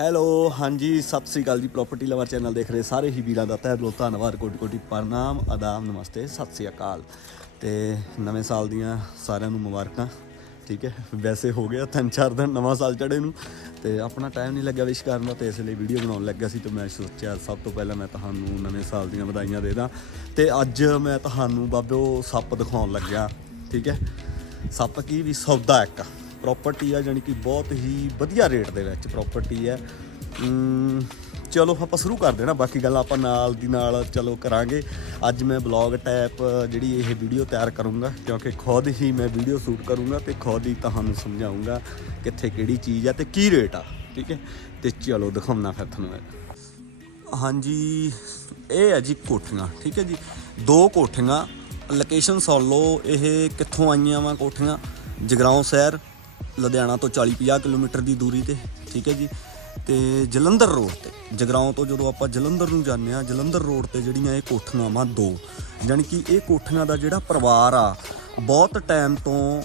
Hello, ਹਾਂਜੀ, ਸਤਿ ਸ੍ਰੀ ਅਕਾਲ ਜੀ property lover channel ਦੇਖ ਰਹੇ ਸਾਰੇ ਹੀ ਵੀਰਾਂ ਦਾ ਤਹਿ ਦਿਲੋਂ ਧੰਨਵਾਦ ਕੋਟੀ ਕੋਟੀ ਪ੍ਰਣਾਮ ਆਦਾਬ ਨਮਸਤੇ, ਸਤਿ ਸ੍ਰੀ ਅਕਾਲ। ਤੇ ਨਵੇਂ ਸਾਲ ਦੀਆਂ ਸਾਰਿਆਂ ਨੂੰ ਮੁਬਾਰਕਾਂ, ਠੀਕ ਹੈ? ਵੈਸੇ ਹੋ ਗਿਆ ਤਿੰਨ ਚਾਰ ਦਿਨ ਨਵਾਂ ਸਾਲ ਚੜੇ ਨੂੰ, ਤੇ ਆਪਣਾ ਟਾਈਮ ਨਹੀਂ ਲੱਗਿਆ ਵਿਸ਼ ਕਰਨ ਦਾ, ਤੇ ਇਸ ਲਈ ਵੀਡੀਓ ਬਣਾਉਣ ਲੱਗਾ ਸੀ, ਤੇ ਮੈਂ ਸੋਚਿਆ ਸਭ ਤੋਂ ਪਹਿਲਾਂ ਮੈਂ ਤੁਹਾਨੂੰ ਨਵੇਂ ਸਾਲ ਦੀਆਂ ਵਧਾਈਆਂ ਦੇ ਦਾਂ। ਤੇ ਅੱਜ ਮੈਂ ਤੁਹਾਨੂੰ ਬਾਬਿਓ ਸੱਪ ਦਿਖਾਉਣ ਲੱਗਿਆ, ਠੀਕ ਹੈ? ਸੱਪ ਕੀ ਵੀ ਸੌਦਾ ਇੱਕ। ਪ੍ਰਾਪਰਟੀ ਆ, ਜਾਣੀ ਕਿ ਬਹੁਤ ਹੀ ਵਧੀਆ ਰੇਟ ਦੇ ਵਿੱਚ ਪ੍ਰਾਪਰਟੀ ਹੈ ਚਲੋ ਆਪਾਂ ਸ਼ੁਰੂ ਕਰ ਦੇਣਾ ਬਾਕੀ ਗੱਲ ਆਪਾਂ ਨਾਲ ਦੀ ਨਾਲ ਚਲੋ ਕਰਾਂਗੇ। ਅੱਜ ਮੈਂ ਬਲੌਗ ਟਾਈਪ ਜਿਹੜੀ ਇਹ ਵੀਡੀਓ ਤਿਆਰ ਕਰੂੰਗਾ, ਕਿਉਂਕਿ ਖੁਦ ਹੀ ਮੈਂ ਵੀਡੀਓ ਸ਼ੂਟ ਕਰੂੰਗਾ ਤੇ ਖੁਦ ਹੀ ਤੁਹਾਨੂੰ ਸਮਝਾਉਂਗਾ ਕਿੱਥੇ ਕਿਹੜੀ ਚੀਜ਼ ਆ ਤੇ ਕੀ ਰੇਟ ਆ, ਠੀਕ ਹੈ? ਤੇ ਚਲੋ ਦਿਖਾਉਣਾ ਫਿਰ ਤੁਹਾਨੂੰ ਮੈਂ ਹਾਂਜੀ, ਇਹ ਹੈ ਜੀ ਕੋਠੀਆਂ, ਠੀਕ ਹੈ ਜੀ? ਦੋ ਕੋਠੀਆਂ ਲੋਕੇਸ਼ਨ ਸੁਣ ਲਓ, ਇਹ ਕਿੱਥੋਂ ਆਈਆਂ ਵਾ ਕੋਠੀਆਂ? ਜਗਰਾਉਂ ਸ਼ਹਿਰ ਲੁਧਿਆਣਾ ਤੋਂ 40-50 ਕਿਲੋਮੀਟਰ ਦੀ ਦੂਰੀ ਤੇ, ਠੀਕ ਹੈ ਜੀ। ਤੇ ਜਲੰਧਰ ਰੋਡ ਤੇ, ਜਗਰਾਉਂ ਤੋਂ ਜਦੋਂ ਆਪਾਂ ਜਲੰਧਰ ਨੂੰ ਜਾਂਦੇ ਆ ਜਲੰਧਰ ਰੋਡ ਤੇ ਜਿਹੜੀਆਂ ਇਹ ਕੋਠੀਆਂ ਵਾ ਦੋ ਯਾਨੀ ਕਿ ਇਹ ਕੋਠੀਆਂ ਦਾ ਜਿਹੜਾ ਪਰਿਵਾਰ ਆ, ਬਹੁਤ ਟਾਈਮ ਤੋਂ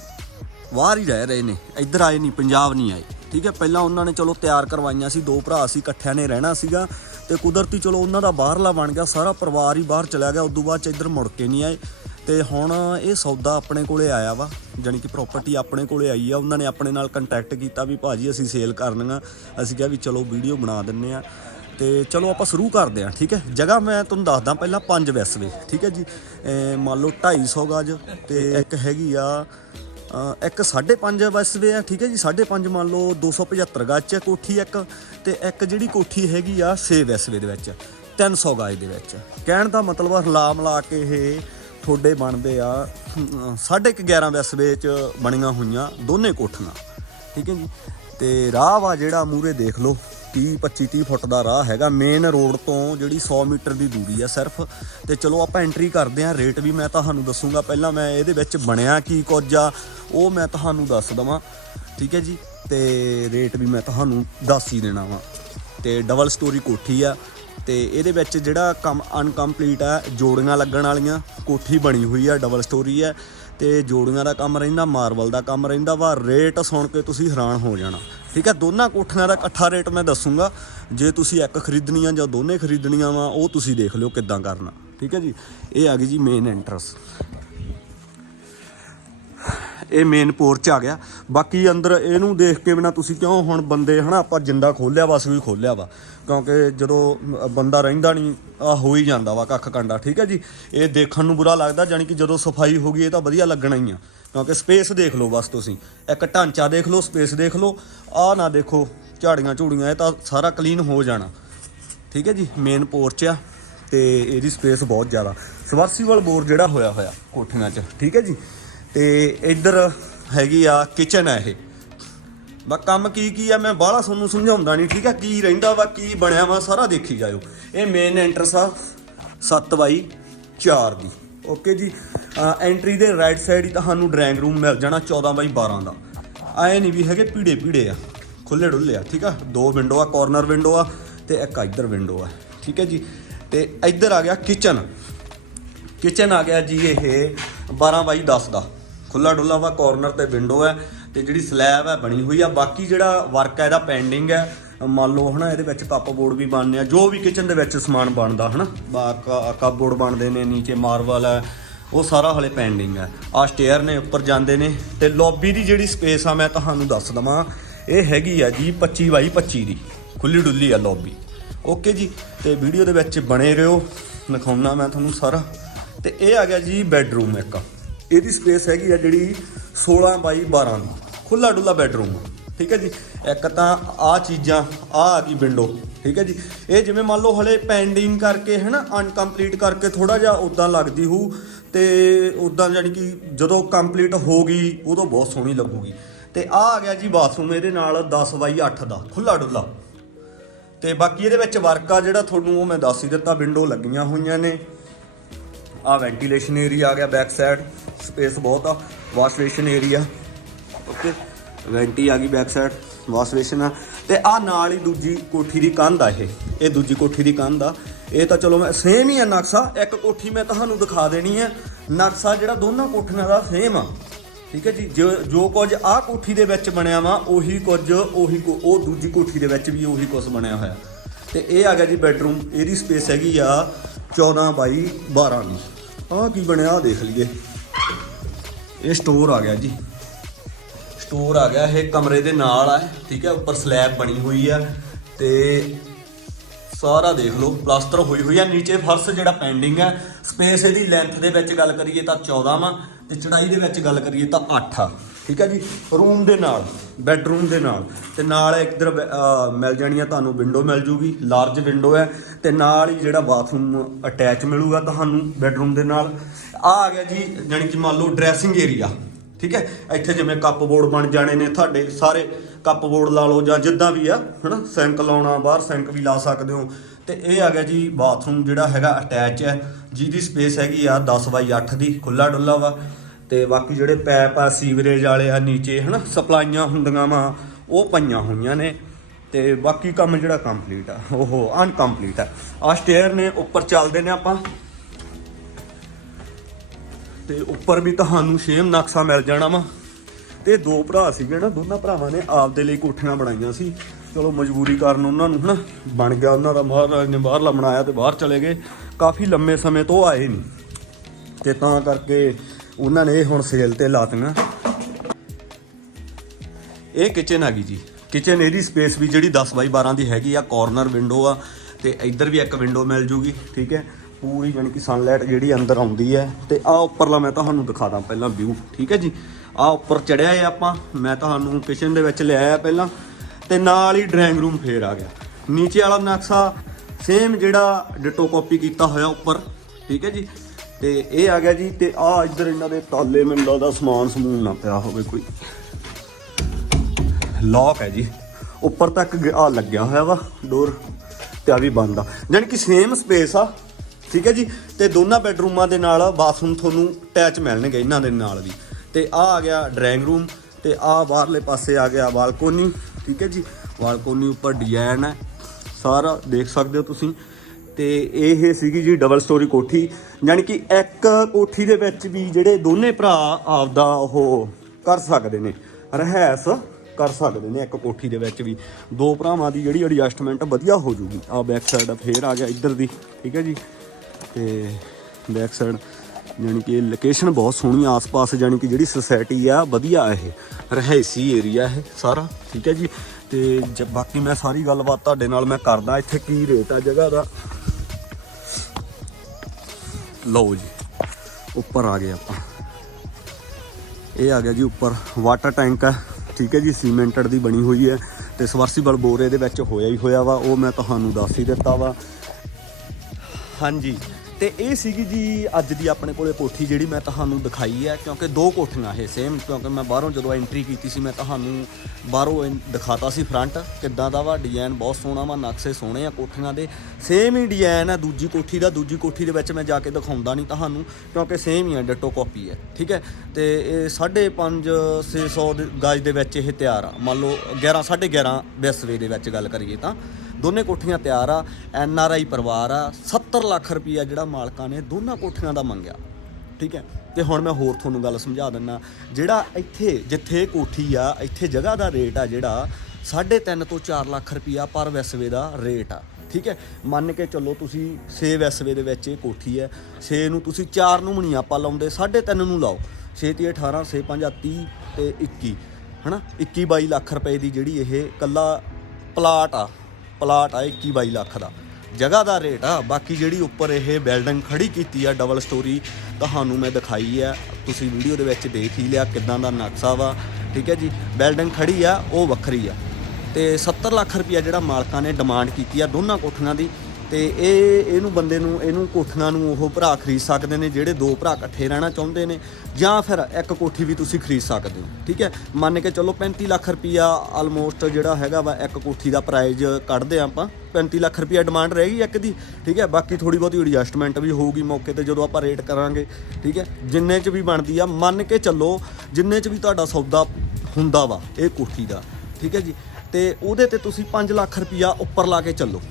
ਬਾਹਰ ਹੀ ਰਹਿ ਰਹੇ ਨੇ, ਇੱਧਰ ਆਏ ਨਹੀਂ, ਪੰਜਾਬ ਨਹੀਂ ਆਏ, ਠੀਕ ਹੈ। ਪਹਿਲਾਂ ਉਹਨਾਂ ਨੇ ਚਲੋ ਤਿਆਰ ਕਰਵਾਈਆਂ ਸੀ, ਦੋ ਭਰਾ ਸੀ, ਇਕੱਠਿਆਂ ਨੇ ਰਹਿਣਾ ਸੀਗਾ ਤੇ ਕੁਦਰਤੀ ਚਲੋ ਉਹਨਾਂ ਦਾ ਬਾਹਰਲਾ ਬਣ ਗਿਆ, ਸਾਰਾ ਪਰਿਵਾਰ ਹੀ ਬਾਹਰ ਚਲਾ ਗਿਆ, ਉਦੋਂ ਬਾਅਦ ਚ ਇੱਧਰ ਮੁੜ ਕੇ ਨਹੀਂ ਆਏ। ਤੇ ਹੁਣ ਇਹ ਸੌਦਾ ਆਪਣੇ ਕੋਲੇ ਆਇਆ ਵਾ ਜਾਣੀ ਕਿ ਪ੍ਰਾਪਰਟੀ ਆਪਣੇ ਕੋਲੇ ਆਈ ਆ ਉਹਨਾਂ ਨੇ ਆਪਣੇ ਨਾਲ ਕੰਟੈਕਟ ਕੀਤਾ ਵੀ ਭਾਜੀ ਅਸੀਂ ਸੇਲ ਕਰਨੀਆਂ। ਅਸੀਂ ਕਿਹਾ ਵੀ ਚਲੋ ਵੀਡੀਓ ਬਣਾ ਦਿੰਨੇ ਆ। ਤੇ ਚਲੋ ਆਪਾਂ ਸ਼ੁਰੂ ਕਰਦੇ ਹਾਂ ਠੀਕ ਹੈ? ਜਗ੍ਹਾ ਮੈਂ ਤੁਹਾਨੂੰ ਦੱਸਦਾ ਪਹਿਲਾਂ ਪੰਜ ਵੈਸਵੇ ਠੀਕ ਹੈ ਜੀ? ਅਮ ਮੰਨ ਲਓ 250 ਗਜ ਤੇ ਇੱਕ ਹੈਗੀ ਆ ਅ, ਇੱਕ 5.5 ਵੈਸਵੇ ਆ ਠੀਕ ਹੈ ਜੀ? 5.5 ਮੰਨ ਲਓ 275 ਗਜ ਚ ਹੈ ਕੋਠੀ ਇੱਕ ਤੇ ਇੱਕ ਜਿਹੜੀ ਕੋਠੀ ਹੈਗੀ ਆ 6 ਵੈਸਵੇ ਦੇ ਵਿੱਚ 300 ਗਜ ਦੇ ਵਿੱਚ। ਕਹਿਣ ਦਾ ਮਤਲਬ ਆ ਲਾ ਮਿਲਾ ਕੇ ਇਹ ਤੁਹਾਡੇ ਬਣਦੇ ਆ ਅਮ, ਸਾਢੇ ਕੁ 11 ਵੈਸਵੇ ਚ ਬਣੀਆਂ ਹੋਈਆਂ ਦੋਨੇ ਕੋਠੀਆਂ ਠੀਕ ਹੈ ਜੀ? ਤੇ ਰਾਹ ਵਾ ਜਿਹੜਾ ਮੂਰੇ ਦੇਖ ਲਓ 30 25 30 ਫੁੱਟ ਦਾ ਰਾਹ ਹੈਗਾ ਮੇਨ ਰੋਡ ਤੋਂ ਜਿਹੜੀ 100 ਮੀਟਰ ਦੀ ਦੂਰੀ ਆ ਸਿਰਫ। ਤੇ ਚਲੋ ਆਪਾਂ ਐਂਟਰੀ ਕਰਦੇ ਆ ਰੇਟ ਵੀ ਮੈਂ ਤੁਹਾਨੂੰ ਦੱਸੂਗਾ ਪਹਿਲਾਂ ਮੈਂ ਇਹਦੇ ਵਿੱਚ ਬਣਿਆ ਕੀ ਕੁਝ ਆ ਉਹ ਮੈਂ ਤੁਹਾਨੂੰ ਦੱਸ ਦਵਾਂ ਠੀਕ ਹੈ ਜੀ? ਤੇ ਰੇਟ ਵੀ ਮੈਂ ਤੁਹਾਨੂੰ ਦੱਸ ਹੀ ਦੇਣਾ ਵਾ। ਤੇ ਡਬਲ ਸਟੋਰੀ ਕੋਠੀ ਆ ਤੇ ਇਹਦੇ ਵਿੱਚ ਜਿਹੜਾ ਕੰਮ ਅਨਕੰਪਲੀਟ ਆ, ਜੋੜੀਆਂ ਲੱਗਣ ਵਾਲੀਆਂ, ਕੋਠੀ ਬਣੀ ਹੋਈ ਆ ਡਬਲ ਸਟੋਰੀ ਆ, ਤੇ ਜੋੜੀਆਂ ਦਾ ਕੰਮ ਰਹਿੰਦਾ, ਮਾਰਬਲ ਦਾ ਕੰਮ ਰਹਿੰਦਾ ਵਾ ਰੇਟ ਸੁਣ ਕੇ ਤੁਸੀਂ ਹੈਰਾਨ ਹੋ ਜਾਣਾ। ਠੀਕ ਹੈ ਦੋਨਾਂ ਕੋਠੀਆਂ ਦਾ ਇਕੱਠਾ ਰੇਟ ਮੈਂ ਦੱਸੂਗਾ। ਜੇ ਤੁਸੀਂ ਇੱਕ ਖਰੀਦਣੀਆਂ ਜਾਂ ਦੋਨੇ ਖਰੀਦਣੀਆਂ ਵਾ, ਉਹ ਤੁਸੀਂ ਦੇਖ ਲਿਓ ਕਿੱਦਾਂ ਕਰਨਾ। ਠੀਕ ਹੈ ਜੀ? ਇਹ ਆ ਗਈ ਜੀ ਮੇਨ ਐਂਟਰਸ ਇਹ ਮੇਨ ਪੋਰਚ ਆ ਗਿਆ। ਬਾਕੀ ਅੰਦਰ ਇਹਨੂੰ ਦੇਖ ਕੇ ਬਿਨਾ ਤੁਸੀਂ ਕਿਉਂ ਹੁਣ ਬੰਦੇ ਹਨਾ, ਆਪਾਂ ਜਿੰਦਾ ਖੋਲਿਆ ਵਾ ਵੀ ਖੋਲਿਆ ਵਾ। ਕਿਉਂਕਿ ਜਦੋਂ ਬੰਦਾ ਰਹਿੰਦਾ ਨਹੀਂ ਆ ਹੋ ਹੀ ਜਾਂਦਾ ਵਾ ਕੱਖ ਕੰਡਾ, ਠੀਕ ਹੈ ਜੀ? ਇਹ ਦੇਖਣ ਨੂੰ ਬੁਰਾ ਲੱਗਦਾ ਜਾਨੀ ਕਿ ਜਦੋਂ ਸਫ਼ਾਈ ਹੋ ਗਈ, ਇਹ ਤਾਂ ਵਧੀਆ ਲੱਗਣਾ ਹੀ ਆ। ਕਿਉਂਕਿ ਸਪੇਸ ਦੇਖ ਲਓ ਬਸ ਤੁਸੀਂ। ਇੱਕ ਢਾਂਚਾ ਦੇਖ ਲਓ ਸਪੇਸ ਦੇਖ ਲਓ ਆ ਨਾ ਦੇਖੋ, ਝਾੜੀਆਂ ਝੂੜੀਆਂ, ਇਹ ਤਾਂ ਸਾਰਾ ਕਲੀਨ ਹੋ ਜਾਣਾ। ਠੀਕ ਹੈ ਜੀ? ਮੇਨ ਪੋਰਚ ਆ ਤੇ ਇਹਦੀ ਸਪੇਸ ਬਹੁਤ ਜ਼ਿਆਦਾ। ਸਵਰਸੀਵਲ ਬੋਰ ਜਿਹੜਾ ਹੋਇਆ ਹੋਇਆ, ਕੋਠੀਆਂ 'ਚ, ਠੀਕ ਹੈ ਜੀ? ਤੇ ਇੱਧਰ ਹੈਗੀ ਆ ਕਿਚਨ ਆ ਇਹ। ਬਾ ਕੰਮ ਕੀ ਕੀ ਆ, ਮੈਂ ਬਾਹਲਾ ਤੁਹਾਨੂੰ ਸਮਝਾਉਂਦਾ ਨਹੀਂ, ਠੀਕ ਆ? ਕੀ ਰਹਿੰਦਾ ਵਾ, ਕੀ ਬਣਿਆ ਵਾ, ਸਾਰਾ ਦੇਖੀ ਜਾਇਓ। ਇਹ ਮੇਨ ਐਂਟਰਸ ਆ 7 ਬਾਈ 4 ਦੀ। ਓਕੇ ਜੀ ਐਂਟਰੀ ਦੇ ਰਾਈਟ ਸਾਈਡ ਹੀ ਤੁਹਾਨੂੰ ਡਰਾਇੰਗ ਰੂਮ ਮਿਲ ਜਾਣਾ 14 ਬਾਈ 12 ਦਾ। ਆਏ ਨਹੀਂ ਵੀ ਹੈਗੇ ਪੀੜੇ ਪੀੜੇ ਆ ਖੁੱਲੇ ਡੁੱਲੇ ਆ, ਠੀਕ ਆ? ਦੋ ਵਿੰਡੋ ਆ ਕਾਰਨਰ ਵਿੰਡੋ ਆ ਤੇ ਇੱਕ ਇੱਧਰ ਵਿੰਡੋ ਆ, ਠੀਕ ਹੈ ਜੀ? ਤੇ ਇੱਧਰ ਆ ਗਿਆ ਕਿਚਨ ਕਿਚਨ ਆ ਗਿਆ ਜੀ ਇਹ 12 ਬਾਈ 10 ਦਾ। ਖੁੱਲਾ ਡੁੱਲਾ ਵਾ ਕਾਰਨਰ ਤੇ ਵਿੰਡੋ ਹੈ ਤੇ ਜਿਹੜੀ ਸਲੈਬ ਹੈ ਬਣੀ ਹੋਈ ਆ। ਬਾਕੀ ਜਿਹੜਾ ਵਰਕ ਹੈ, ਇਹਦਾ ਪੈਂਡਿੰਗ ਹੈ। ਮੰਨ ਲਓ ਹਨਾ, ਇਹਦੇ ਵਿੱਚ ਕੱਪ ਬੋਰਡ ਵੀ ਬਣਨੇ ਆ। ਜੋ ਵੀ ਕਿਚਨ ਦੇ ਵਿੱਚ ਸਮਾਨ ਬਣਦਾ ਹਨਾ ਕੱਪ ਬੋਰਡ ਬਣਦੇ ਨੇ, ਨੀਚੇ ਮਾਰਬਲ ਹੈ, ਉਹ ਸਾਰਾ ਹਲੇ ਪੈਂਡਿੰਗ ਹੈ। ਆ ਸਟੇਅਰ ਨੇ ਉੱਪਰ ਜਾਂਦੇ ਨੇ ਤੇ ਲੌਬੀ ਦੀ ਜਿਹੜੀ ਸਪੇਸ ਆ, ਮੈਂ ਤੁਹਾਨੂੰ ਦੱਸ ਦਵਾਂ, ਇਹ ਹੈਗੀ ਆ ਜੀ 25 ਬਾਈ 25 ਦੀ। ਖੁੱਲੀ ਡੁੱਲੀ ਆ ਲੌਬੀ ਓਕੇ ਜੀ, ਤੇ ਵੀਡੀਓ ਦੇ ਵਿੱਚ ਬਣੇ ਰਹੋ। ਦਿਖਾਉਣਾ ਮੈਂ ਤੁਹਾਨੂੰ ਸਾਰਾ। ਤੇ ਇਹ ਆ ਗਿਆ ਜੀ ਬੈੱਡਰੂਮ ਇੱਕ। ਇਹਦੀ ਸਪੇਸ ਹੈਗੀ ਆ ਜਿਹੜੀ 16 ਬਾਈ 12 ਦੀ ਖੁੱਲਾ ਡੁੱਲਾ ਬੈੱਡਰੂਮ ਠੀਕ ਹੈ ਜੀ? ਇੱਕ ਤਾਂ ਆ ਚੀਜ਼ਾਂ ਆ ਆ ਗਈ ਵਿੰਡੋ ਠੀਕ ਹੈ ਜੀ? ਇਹ ਜਿਵੇਂ ਮੰਨ ਲਓ ਹਲੇ ਪੈਂਡਿੰਗ ਕਰਕੇ ਹੈ ਨਾ ਅਨਕੰਪਲੀਟ ਕਰਕੇ ਥੋੜਾ ਜਿਹਾ ਉਦਾਂ ਲੱਗਦੀ ਹੋਊ, ਤੇ ਉਦਾਂ ਜਾਨੀ ਕਿ ਜਦੋਂ ਕੰਪਲੀਟ ਹੋ ਗਈ, ਉਦੋਂ ਬਹੁਤ ਸੋਹਣੀ ਲੱਗੂਗੀ। ਤੇ ਆ ਆ ਗਿਆ ਜੀ ਬਾਥਰੂਮ ਇਹਦੇ ਨਾਲ 10 ਬਾਈ 8 ਦਾ ਖੁੱਲਾ ਡੁੱਲਾ ਤੇ ਬਾਕੀ ਇਹਦੇ ਵਿੱਚ ਵਰਕ ਆ ਜਿਹੜਾ ਤੁਹਾਨੂੰ ਉਹ ਮੈਂ ਦੱਸ ਹੀ ਦਿੱਤਾ ਵਿੰਡੋ ਲੱਗੀਆਂ ਹੋਈਆਂ ਨੇ। ਆ ਵੈਂਟੀਲੇਸ਼ਨ ਏਰੀਆ ਆ ਗਿਆ ਬੈਕ ਸਾਈਡ ਸਪੇਸ ਬਹੁਤ ਆ ਵਾਸ਼ ਬੇਸਿਨ ਏਰੀਆ ਓਕੇ ਵੈਂਟੀ ਆ ਗਈ ਬੈਕ ਸਾਈਡ ਵਾਸ਼ ਬੇਸਿਨ ਆ। ਤੇ ਆ ਨਾਲ ਹੀ ਦੂਜੀ ਕੋਠੀ ਦੀ ਕੰਧ ਆ ਇਹ ਇਹ ਦੂਜੀ ਕੋਠੀ ਦੀ ਕੰਧ ਆ। ਇਹ ਤਾਂ ਚਲੋ ਮੈਂ ਸੇਮ ਹੀ ਆ ਨਕਸ਼ਾ, ਇੱਕ ਕੋਠੀ ਮੈਂ ਤੁਹਾਨੂੰ ਦਿਖਾ ਦੇਣੀ ਹੈ ਨਕਸ਼ਾ ਜਿਹੜਾ ਦੋਨਾਂ ਕੋਠੀਆਂ ਦਾ ਸੇਮ ਆ। ਠੀਕ ਹੈ ਜੀ, ਜੋ ਕੁਝ ਆਹ ਕੋਠੀ ਦੇ ਵਿੱਚ ਬਣਿਆ ਵਾ, ਉਹੀ ਕੁਝ, ਉਹੀ ਕੁ- ਉਹ ਦੂਜੀ ਕੋਠੀ ਦੇ ਵਿੱਚ ਵੀ ਉਹੀ ਕੁਝ ਬਣਿਆ ਹੋਇਆ। ਤੇ ਇਹ ਆ ਗਿਆ ਜੀ ਬੈਡਰੂਮ ਇਹਦੀ ਸਪੇਸ ਹੈਗੀ ਆ 14 ਬਾਈ 12 ਦੀ। ਆਹ ਕੀ ਬਣਿਆ? ਆਹ ਦੇਖ ਲਈਏ। ਇਹ ਸਟੋਰ ਆ ਗਿਆ ਜੀ। ਸਟੋਰ ਆ ਗਿਆ। ਇਹ ਕਮਰੇ ਦੇ ਨਾਲ ਆ ਠੀਕ ਹੈ? ਉੱਪਰ ਸਲੈਬ ਬਣੀ ਹੋਈ ਆ ਤੇ ਸਾਰਾ ਦੇਖ ਲਓ ਪਲਾਸਟਰ ਹੋਈ ਹੋਈ ਆ। ਨੀਚੇ ਫਰਸ਼ ਜਿਹੜਾ ਪੈਂਡਿੰਗ ਹੈ ਸਪੇਸ ਇਹਦੀ ਲੈਂਥ ਦੇ ਵਿੱਚ ਗੱਲ ਕਰੀਏ ਤਾਂ 14 ਵਾ ਤੇ ਚੜਾਈ ਦੇ ਵਿੱਚ ਗੱਲ ਕਰੀਏ ਤਾਂ 8 ਆ। ਠੀਕ ਹੈ ਜੀ? ਰੂਮ ਦੇ ਨਾਲ ਬੈੱਡਰੂਮ ਦੇ ਨਾਲ। ਤੇ ਨਾਲ ਇੱਧਰ ਬੈ- ਮਿਲ ਜਾਣੀ ਆ ਤੁਹਾਨੂੰ ਵਿੰਡੋ ਮਿਲ ਜੂਗੀ ਲਾਰਜ ਵਿੰਡੋ ਹੈ। ਤੇ ਨਾਲ ਹੀ ਜਿਹੜਾ ਬਾਥਰੂਮ ਅਟੈਚ ਮਿਲੂਗਾ ਤੁਹਾਨੂੰ ਬੈੱਡਰੂਮ ਦੇ ਨਾਲ। ਆ ਆ ਗਿਆ ਜੀ, ਜਾਣੀ ਕਿ ਮੰਨ ਲਓ ਡਰੈਸਿੰਗ ਏਰੀਆ ਠੀਕ ਹੈ? ਇੱਥੇ ਜਿਵੇਂ ਕੱਪ ਬੋਰਡ ਬਣ ਜਾਣੇ ਨੇ ਤੁਹਾਡੇ, ਸਾਰੇ ਕੱਪ ਬੋਰਡ ਲਾ ਲਓ ਜਾਂ ਜਿੱਦਾਂ ਵੀ ਆ, ਹਨਾ? ਸਿੰਕ ਲਾਉਣਾ, ਬਾਹਰ ਸਿੰਕ ਵੀ ਲਾ ਸਕਦੇ ਹੋ। ਤੇ ਇਹ ਆ ਗਿਆ ਜੀ ਬਾਥਰੂਮ ਜਿਹੜਾ ਹੈਗਾ ਅਟੈਚ ਹੈ। ਜਿਹਦੀ ਸਪੇਸ ਹੈਗੀ ਆ 10 ਬਾਈ 8 ਦੀ ਖੁੱਲਾ ਡੁੱਲਾ ਵਾ। ਤੇ ਬਾਕੀ ਜਿਹੜੇ ਪੈਪ ਆ, ਸੀਵਰੇਜ ਵਾਲੇ ਆ, ਨੀਚੇ, ਹਨਾ, ਸਪਲਾਈਆਂ ਹੁੰਦੀਆਂ ਵਾ, ਉਹ ਪਈਆਂ ਹੋਈਆਂ ਨੇ। ਤੇ ਬਾਕੀ ਕੰਮ ਜਿਹੜਾ ਕੰਪਲੀਟ ਆ, ਉਹ ਅਨਕੰਪਲੀਟ ਆ। ਆ ਸਟੇਅਰ ਨੇ ਉੱਪਰ ਚੱਲਦੇ ਨੇ ਆਪਾਂ। ਤੇ ਉੱਪਰ ਵੀ ਤੁਹਾਨੂੰ ਸੇਮ ਨਕਸ਼ਾ ਮਿਲ ਜਾਣਾ ਵਾ। ਤੇ ਦੋ ਭਰਾ ਸੀਗੇ ਨਾ, ਦੋਨਾਂ ਭਰਾਵਾਂ ਨੇ ਆਪਦੇ ਲਈ ਕੋਠੀਆਂ ਬਣਾਈਆਂ ਸੀ। ਚਲੋ, ਮਜਬੂਰੀ ਕਾਰਨ ਉਹਨਾਂ ਨੂੰ, ਹਨਾ, ਬਣ ਗਿਆ ਉਹਨਾਂ ਦਾ ਮਹਾਰਾਜ ਨੇ ਬਾਹਰਲਾ ਬਣਾਇਆ ਤੇ ਬਾਹਰ ਚਲੇ ਗਏ। ਕਾਫੀ ਲੰਮੇ ਸਮੇਂ ਤੋਂ ਆਏ ਨਹੀਂ। ਤੇ ਤਾਂ ਕਰਕੇ ਉਹਨਾਂ ਨੇ ਇਹ ਹੁਣ ਸੇਲ ਤੇ ਲਾਤੀਆਂ ਇਹ ਕਿਚਨ ਆ ਗਈ ਜੀ। ਕਿਚਨ ਇਹਦੀ ਸਪੇਸ ਵੀ ਜਿਹੜੀ 10 ਬਾਈ 12 ਦੀ ਹੈਗੀ ਆ ਕਾਰਨਰ ਵਿੰਡੋ ਆ, ਤੇ ਇੱਧਰ ਵੀ ਇੱਕ ਵਿੰਡੋ ਮਿਲ ਜੂਗੀ, ਠੀਕ ਹੈ? ਪੂਰੀ ਜਾਣੀ ਕਿ ਸਨਲਾਈਟ ਜਿਹੜੀ ਅੰਦਰ ਆਉਂਦੀ ਹੈ। ਤੇ ਆ ਉੱਪਰਲਾ ਮੈਂ ਤੁਹਾਨੂੰ ਦਿਖਾ ਦਾਂ ਪਹਿਲਾਂ ਵਿਊ ਠੀਕ ਹੈ ਜੀ? ਆ ਉੱਪਰ ਚੜਿਆ ਹੈ ਆਪਾਂ, ਮੈਂ ਤੁਹਾਨੂੰ ਕਿਚਨ ਦੇ ਵਿੱਚ ਲਿਆਇਆ ਪਹਿਲਾਂ। ਤੇ ਨਾਲ ਹੀ ਡਰਾਇੰਗ ਰੂਮ ਫੇਰ ਆ ਗਿਆ। ਨੀਚੇ ਵਾਲਾ ਨਕਸ਼ਾ ਸੇਮ ਜਿਹੜਾ ਡਿਟੋ ਕਾਪੀ ਕੀਤਾ ਹੋਇਆ ਉੱਪਰ, ਠੀਕ ਹੈ ਜੀ? ਤੇ ਇਹ ਆ ਗਿਆ ਜੀ, ਤੇ ਆ ਇੱਧਰ ਇਹਨਾਂ ਦੇ ਤਾਲੇ ਮੈਨੂੰ ਲੱਗਦਾ ਸਮਾਨ ਸਮੂਨ ਨਾ ਪਿਆ ਹੋਵੇ ਕੋਈ। ਲੌਕ ਹੈ ਜੀ। ਉੱਪਰ ਤੱਕ ਆ ਲੱਗਿਆ ਹੋਇਆ ਵਾ ਡੋਰ ਤੇ ਆ ਵੀ ਬੰਦ ਆ। ਜਾਣੀ ਕਿ ਸੇਮ ਸਪੇਸ ਆ, ਠੀਕ ਹੈ ਜੀ? ਤੇ ਦੋਨਾਂ ਬੈਡਰੂਮਾਂ ਦੇ ਨਾਲ ਬਾਥਰੂਮ ਤੁਹਾਨੂੰ ਅਟੈਚ ਮਿਲਣਗੇ ਇਹਨਾਂ ਦੇ ਨਾਲ ਵੀ। ਤੇ ਆ ਆ ਗਿਆ ਡਰਾਇੰਗ ਰੂਮ ਤੇ ਆ ਬਾਹਰਲੇ ਪਾਸੇ ਆ ਗਿਆ ਬਾਲਕੋਨੀ, ਠੀਕ ਹੈ ਜੀ? ਬਾਲਕੋਨੀ ਉੱਪਰ ਡਿਜ਼ਾਈਨ ਹੈ। ਸਾਰਾ ਦੇਖ ਸਕਦੇ ਹੋ ਤੁਸੀਂ। ਤੇ ਇਹ ਸੀਗੀ ਜੀ ਡਬਲ ਸਟੋਰੀ ਕੋਠੀ, ਯਾਨੀ ਕਿ ਇੱਕ ਕੋਠੀ ਦੇ ਵਿੱਚ ਵੀ ਜਿਹੜੇ ਦੋਨੇ ਭਰਾ ਆਪਦਾ ਉਹ ਕਰ ਸਕਦੇ ਨੇ, ਰਹਿਸ ਕਰ ਸਕਦੇ ਨੇ ਇੱਕ ਕੋਠੀ ਦੇ ਵਿੱਚ ਵੀ। ਦੋ ਭਰਾਵਾਂ ਦੀ ਜਿਹੜੀ ਐਡਜਸਟਮੈਂਟ ਵਧੀਆ ਹੋ ਜੂਗੀ। ਆ ਬੈਕ ਸਾਈਡ ਫੇਰ ਆ ਗਿਆ ਇੱਧਰ ਦੀ, ਠੀਕ ਹੈ ਜੀ? ਤੇ ਬੈਕ ਸਾਈਡ ਯਾਨੀ ਕਿ ਲੋਕੇਸ਼ਨ ਬਹੁਤ ਸੋਹਣੀ ਆਸ-ਪਾਸ, ਯਾਨੀ ਕਿ ਜਿਹੜੀ ਸੋਸਾਇਟੀ ਆ, ਵਧੀਆ ਇਹ, ਰਹਿਸੀ ਏਰੀਆ ਹੈ ਸਾਰਾ, ਠੀਕ ਹੈ ਜੀ? ਤੇ ਜ- ਬਾਕੀ ਮੈਂ ਸਾਰੀ ਗੱਲਬਾਤ ਤੁਹਾਡੇ ਨਾਲ ਮੈਂ ਕਰਦਾ, ਇੱਥੇ ਕੀ ਰੇਟ ਆ ਜਗ੍ਹਾ ਦਾ? ਲਓ ਜੀ, ਉੱਪਰ ਆ ਗਏ ਆਪਾਂ। ਇਹ ਆ ਗਿਆ ਜੀ ਉੱਪਰ ਵਾਟਰ ਟੈਂਕ ਹੈ ਠੀਕ ਹੈ ਜੀ ਸੀਮੈਂਟਡ ਦੀ ਬਣੀ ਹੋਈ ਹੈ ਤੇ ਸਵਰਸੀਬਲ ਬੋਰੇ ਦੇ ਵਿੱਚ ਹੋਇਆ ਹੀ ਹੋਇਆ ਵਾ, ਉਹ ਮੈਂ ਤੁਹਾਨੂੰ ਦੱਸ ਹੀ ਦਿੱਤਾ ਵਾ। ਹਾਂਜੀ। ਤੇ ਇਹ ਸੀਗੀ ਜੀ ਅੱਜ ਦੀ ਆਪਣੇ ਕੋਲੇ ਕੋਠੀ ਜਿਹੜੀ ਮੈਂ ਤੁਹਾਨੂੰ ਦਿਖਾਈ ਹੈ, ਕਿਉਂਕਿ ਦੋ ਕੋਠੀਆਂ ਇਹ ਸੇਮ ਕਿਉਂਕਿ ਮੈਂ ਬਾਹਰੋਂ ਜਦੋਂ ਐਂਟਰੀ ਕੀਤੀ ਸੀ, ਮੈਂ ਤੁਹਾਨੂੰ ਬਾਹਰੋਂ ਐਨ- ਦਿਖਾਤਾ ਸੀ ਫਰੰਟ ਕਿੱਦਾਂ ਦਾ ਵਾ ਡਿਜ਼ਾਈਨ ਬਹੁਤ ਸੋਹਣਾ ਵਾ, ਨਕਸ਼ੇ ਸੋਹਣੇ ਆ ਕੋਠੀਆਂ ਦੇ। ਸੇਮ ਹੀ ਡਿਜ਼ਾਈਨ ਆ ਦੂਜੀ ਕੋਠੀ ਦਾ, ਦੂਜੀ ਕੋਠੀ ਦੇ ਵਿੱਚ ਮੈਂ ਜਾ ਕੇ ਦਿਖਾਉਂਦਾ ਨਹੀਂ ਤੁਹਾਨੂੰ, ਕਿਉਂਕਿ ਸੇਮ ਹੀ ਆ, ਡਿਟੋ ਕਾਪੀ ਹੈ, ਠੀਕ ਹੈ? ਤੇ ਇਹ 5.5 600 ਦੇ ਗਜ ਦੇ ਵਿੱਚ ਇਹ ਤਿਆਰ ਆ। ਮੰਨ ਲਓ 11 11.5 ਬਿਸਵੇ ਦੇ ਵਿੱਚ ਗੱਲ ਕਰੀਏ ਤਾਂ, ਦੋਨੇ ਕੋਠੀਆਂ ਤਿਆਰ ਆ ਐਨ ਆਰ ਆਈ ਪਰਿਵਾਰ ਆ 70 ਲੱਖ ਰੁਪਈਆ ਜਿਹੜਾ ਮਾਲਕਾਂ ਨੇ ਦੋਨਾਂ ਕੋਠੀਆਂ ਦਾ ਮੰਗਿਆ। ਠੀਕ ਹੈ? ਤੇ ਹੁਣ ਮੈਂ ਹੋਰ ਤੁਹਾਨੂੰ ਗੱਲ ਸਮਝਾ ਦਿੰਨਾ। ਜਿਹੜਾ ਇੱਥੇ, ਜਿੱਥੇ ਕੋਠੀ ਆ, ਇੱਥੇ ਜਗ੍ਹਾ ਦਾ ਰੇਟ ਆ ਜਿਹੜਾ 3.5 ਤੋਂ 4 ਲੱਖ ਰੁਪਈਆ ਪਰ ਵੈਸਵੇ ਦਾ ਰੇਟ ਆ। ਠੀਕ ਹੈ? ਮੰਨ ਕੇ ਚੱਲੋ ਤੁਸੀਂ 6 ਵੈਸਵੇ ਦੇ ਵਿੱਚ ਇਹ ਕੋਠੀ ਹੈ। 6 ਨੂੰ ਤੁਸੀਂ 4 ਨੂੰ ਵੀ ਨਹੀਂ ਆਪਾਂ ਲਾਉਂਦੇ 3.5 ਨੂੰ ਲਾਓ। 6 ਤੇ 18 6 5 30 ਤੇ 21 ਹਨਾ? 21 22 ਲੱਖ ਰੁਪਏ ਦੀ ਜਿਹੜੀ ਇਹ ਕੱਲਾ ਪਲਾਟ ਆ ਪਲਾਟ ਆ 21 22 ਲੱਖ ਦਾ। ਜਗ੍ਹਾ ਦਾ ਰੇਟ ਆ। ਬਾਕੀ ਜਿਹੜੀ ਉੱਪਰ ਇਹ ਬਿਲਡਿੰਗ ਖੜੀ ਕੀਤੀ ਆ ਡਬਲ ਸਟੋਰੀ ਤੁਹਾਨੂੰ ਮੈਂ ਦਿਖਾਈ ਆ। ਤੁਸੀਂ ਵੀਡੀਓ ਦੇ ਵਿੱਚ ਦੇਖ ਹੀ ਲਿਆ ਕਿਦਾਂ ਦਾ ਨਕਸ਼ਾ ਵਾ। ਠੀਕ ਹੈ ਜੀ, ਬਿਲਡਿੰਗ ਖੜੀ ਆ, ਉਹ ਵੱਖਰੀ ਆ। ਤੇ 70 ਲੱਖ ਰੁਪਇਆ ਜਿਹੜਾ ਮਾਲਕਾਂ ਨੇ ਡਿਮਾਂਡ ਕੀਤੀ ਆ ਦੋਨਾਂ ਕੋਠੀਆਂ ਦੀ। ਤੇ ਇਹ, ਇਹਨੂੰ ਬੰਦੇ ਨੂੰ, ਇਹਨੂੰ ਕੋਠੀਆਂ ਨੂੰ ਉਹ ਭਰਾ ਖਰੀਦ ਸਕਦੇ ਨੇ, ਜਿਹੜੇ ਦੋ ਭਰਾ ਇਕੱਠੇ ਰਹਿਣਾ ਚਾਹੁੰਦੇ ਨੇ, ਜਾਂ ਫਿਰ ਇੱਕ ਕੋਠੀ ਵੀ ਤੁਸੀਂ ਖਰੀਦ ਸਕਦੇ ਹੋ, ਠੀਕ ਹੈ? ਮੰਨ ਕੇ ਚੱਲੋ 35 ਲੱਖ ਰੁਪਈਆ ਆਲਮੋਸਟ ਜਿਹੜਾ ਹੈਗਾ ਵਾ, ਇੱਕ ਕੋਠੀ ਦਾ ਪ੍ਰਾਈਜ਼ ਕੱਢਦੇ ਹਾਂ ਆਪਾਂ 35 ਲੱਖ ਰੁਪਈਆ ਡਿਮਾਂਡ ਰਹੇਗੀ ਇੱਕ ਦੀ, ਠੀਕ ਹੈ? ਬਾਕੀ ਥੋੜੀ ਬਹੁਤੀ ਐਡਜਸਟਮੈਂਟ ਵੀ ਹੋਊਗੀ ਮੌਕੇ ਤੇ ਜਦੋਂ ਆਪਾਂ ਰੇਟ ਕਰਾਂਗੇ, ਠੀਕ ਹੈ? ਜਿੰਨੇ 'ਚ ਵੀ ਬਣਦੀ ਆ, ਮੰਨ ਕੇ ਚੱਲੋ ਜਿੰਨੇ 'ਚ ਵੀ ਤੁਹਾਡਾ ਸੌਦਾ ਹੁੰਦਾ ਵਾ, ਇਹ ਕੋਠੀ ਦਾ, ਠੀਕ ਹੈ ਜੀ? ਤੇ ਉਹਦੇ ਤੇ ਤੁਸੀਂ 5 ਲੱਖ ਰੁਪਈਆ ਉੱਪਰ ਲਾ ਕੇ ਚੱਲੋ।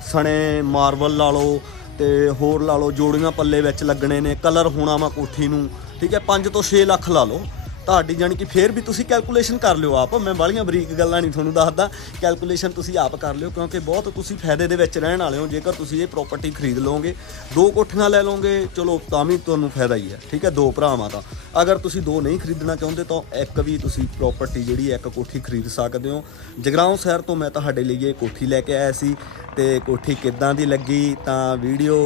ਸਣੇ ਮਾਰਬਲ ਲਾ ਲਓ ਤੇ ਹੋਰ ਲਾ ਲਓ ਜੋੜੀਆਂ ਪੱਲੇ ਵਿੱਚ ਲੱਗਣੇ ਨੇ, ਕਲਰ ਹੋਣਾ ਵਾ ਕੋਠੀ ਨੂੰ, ਠੀਕ ਹੈ? 5 ਤੋਂ 6 ਲੱਖ ਲਾ ਲਓ। ਤੁਹਾਡੀ, ਜਾਣੀ ਕਿ ਫੇਰ ਵੀ ਤੁਸੀਂ ਕੈਲਕੂਲੇਸ਼ਨ ਕਰ ਲਿਓ ਆਪ। ਮੈਂ ਬਾਲੀਆਂ ਬਰੀਕ ਗੱਲਾਂ ਨਹੀਂ ਤੁਹਾਨੂੰ ਦੱਸਦਾ। ਕੈਲਕੂਲੇਸ਼ਨ ਤੁਸੀਂ ਆਪ ਕਰ ਲਿਓ, ਕਿਉਂਕਿ ਬਹੁਤ ਤੁਸੀਂ ਫਾਇਦੇ ਦੇ ਵਿੱਚ ਰਹਿਣ ਵਾਲੇ ਹੋ। ਜੇਕਰ ਤੁਸੀਂ ਇਹ ਪ੍ਰਾਪਰਟੀ ਖਰੀਦ ਲਓਗੇ, ਦੋ ਕੋਠੀਆਂ ਲੈ ਲਓਗੇ, ਚਲੋ ਤਾਂ ਵੀ ਤੁਹਾਨੂੰ ਫਾਇਦਾ ਹੀ ਹੈ, ਠੀਕ ਹੈ? ਦੋ ਭਰਾਵਾਂ ਦਾ। ਅਗਰ ਤੁਸੀਂ ਦੋ ਨਹੀਂ ਖਰੀਦਣਾ ਚਾਹੁੰਦੇ, ਤਾਂ ਇੱਕ ਵੀ ਤੁਸੀਂ ਪ੍ਰਾਪਰਟੀ ਜਿਹੜੀ ਇੱਕ ਕੋਠੀ ਖਰੀਦ ਸਕਦੇ ਹੋ। ਜਗਰਾਉਂ ਸ਼ਹਿਰ ਤੋਂ ਮੈਂ ਤੁਹਾਡੇ ਲਈ ਇਹ ਕੋਠੀ ਲੈ ਕੇ ਆਇਆ ਸੀ, ਤੇ ਕੋਠੀ ਕਿੱਦਾਂ ਦੀ ਲੱਗੀ, ਤਾਂ ਵੀਡੀਓ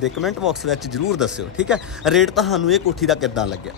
ਦੇ ਕਮੈਂਟ ਬਾਕਸ ਵਿੱਚ ਜਰੂਰ ਦੱਸਿਓ, ਠੀਕ ਹੈ? ਰੇਟ ਤੁਹਾਨੂੰ ਇਹ ਕੋਠੀ ਦਾ ਕਿੱਦਾਂ ਲੱਗਿਆ?